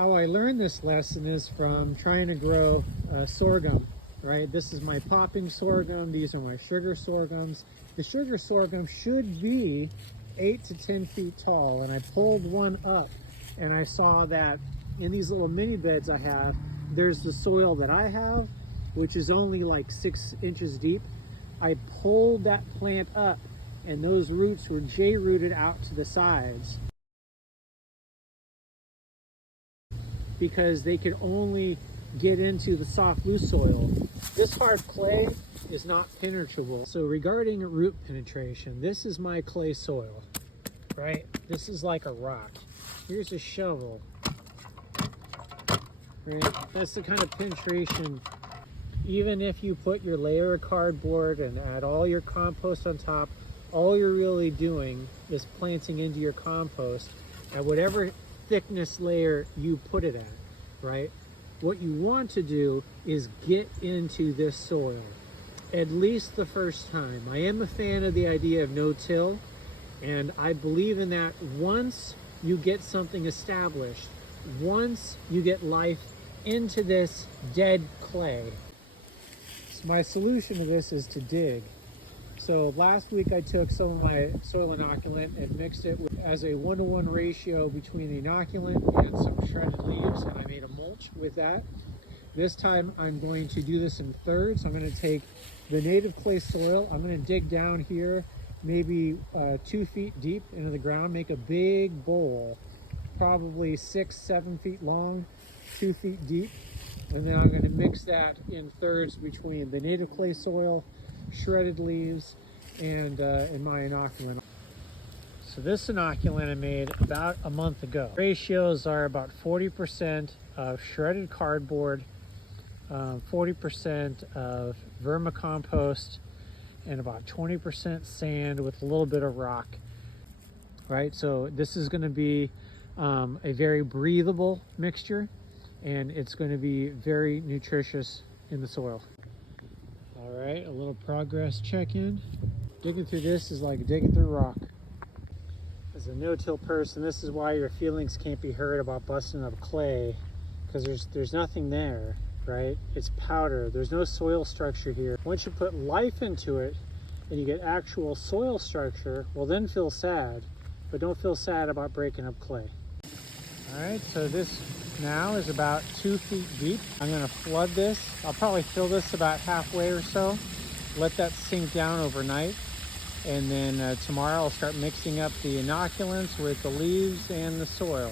How I learned this lesson is from trying to grow sorghum, right? This is my popping sorghum. These are my sugar sorghums. The sugar sorghum should be 8 to 10 feet tall, and I pulled one up and I saw that in these little mini beds I have, there's the soil that I have, which is only like 6 inches deep. I pulled that plant up and those roots were J-rooted out to the sides, because they could only get into the soft loose soil. This hard clay is not penetrable. So regarding root penetration, this is my clay soil, right? This is like a rock. Here's a shovel, right? That's the kind of penetration. Even if you put your layer of cardboard and add all your compost on top, all you're really doing is planting into your compost at whatever thickness layer you put it at, right? What you want to do is get into this soil, at least the first time. I am a fan of the idea of no-till, and I believe in that. Once you get something established, once you get life into this dead clay. So my solution to this is to dig. So last week I took some of my soil inoculant and mixed it as a 1-to-1 ratio between the inoculant and some shredded leaves, and I made a mulch with that. This time I'm going to do this in thirds. I'm going to take the native clay soil, I'm going to dig down here maybe 2 feet deep into the ground, make a big bowl, probably 6-7 feet long, 2 feet deep, and then I'm going to mix that in thirds between the native clay soil, shredded leaves, and my inoculant. So this inoculant I made about a month ago. Ratios are about 40% of shredded cardboard, 40% of vermicompost, and about 20% sand with a little bit of rock, right? So this is going to be a very breathable mixture, and it's going to be very nutritious in the soil. All right, a little progress check-in. Digging through this is like digging through rock. As a no-till person, this is why your feelings can't be hurt about busting up clay, because there's nothing there, right? It's powder. There's no soil structure here. Once you put life into it and you get actual soil structure, well, then feel sad, but don't feel sad about breaking up clay. All right, so this now is about 2 feet deep. I'm going to flood this. I'll probably fill this about halfway or so, let that sink down overnight, and then tomorrow I'll start mixing up the inoculants with the leaves and the soil.